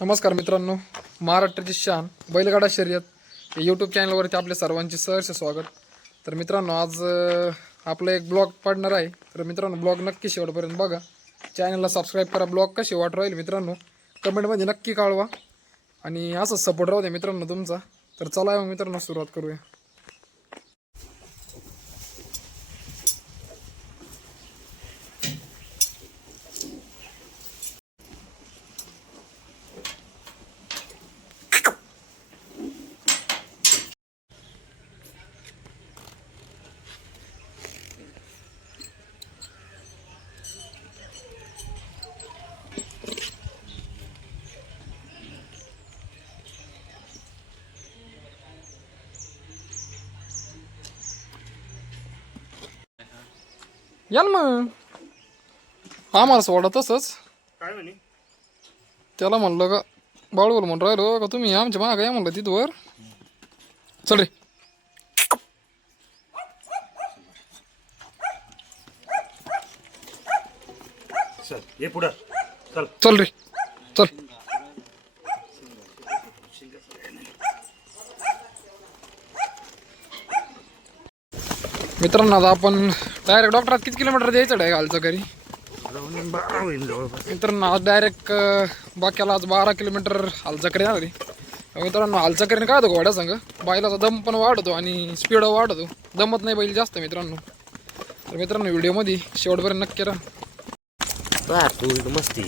नमस्कार मित्रांनो महाराष्ट्राची शान बैलगाडा शर्यत या यूट्यूब चॅनलवरती आपल्या सर्वांचे सहर्ष स्वागत. तर मित्रांनो आज आपलं आपला एक ब्लॉग पडणार आहे. तर मित्रांनो ब्लॉग नक्की शेवटपर्यंत बघा. चॅनलला सबस्क्राईब करा ब्लॉग कशी वाट राहील मित्रांनो कमेंटमध्ये नक्की कळवा. आणि असंच सपोर्ट राहू द्या मित्रांनो तुमचा. तर चला मग मित्रांनो सुरुवात करूया. या ना मग. आम्हाला सोडा तसंच. काय म्हणे त्याला म्हणलं का बाळूल म्हणून राहिलो का तुम्ही? आमच्या मागं या म्हणलं तिथवर. चल रे. चल ये पुढं. चल. चल रे. चल. मित्रांनो आता आपण डायरेक्ट डॉक्टरात किती किलोमीटर द्यायचं आहे घालचं घरी? मित्रांनो आज डायरेक्ट बाक्याला आज बारा किलोमीटर हालचाकरी ना मित्रांनो हालचाकरीने काय होतं घोड्या सांग बैलाचा दम पण वाढतो आणि स्पीड वाढतो. दमत नाही बैल जास्त मित्रांनो. तर मित्रांनो व्हिडिओमध्ये शेवटपर्यंत नक्की राहा. मस्ती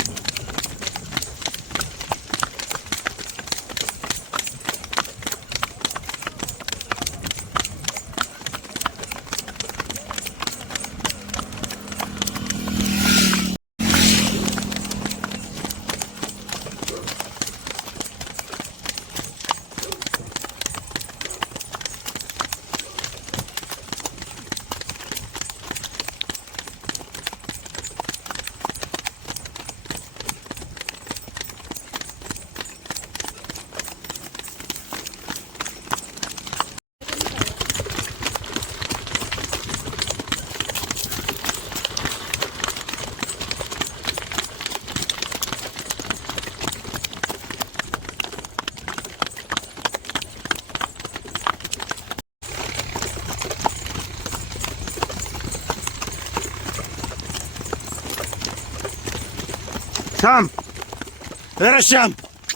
श्याम अरे श्याम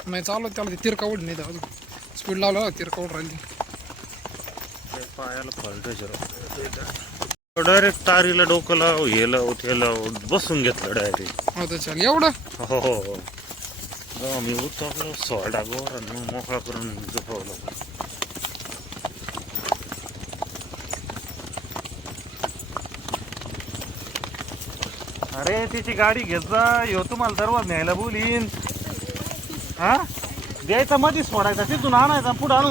नाही चालू त्याला ते तिरका नाही अजून. स्पीड लावला तिरका उड राहिली. पायाला फॉल्ट डायरेक्ट तारीला डोकं लाव हे लाव ते लाव बसून घेतलं डायरेक्ट हो तर चाल एवढं? हो हो हो. मी उतरलो सोडा गोर आणि मग मोकळा करून झोपवलं. अरे तिची गाडी घेत जा. ह्यो तुम्हाला दरवाज न्यायला बोलीन. हा? द्यायचा मधीच सोडायचा. तिथून आणायचा पुढे आणून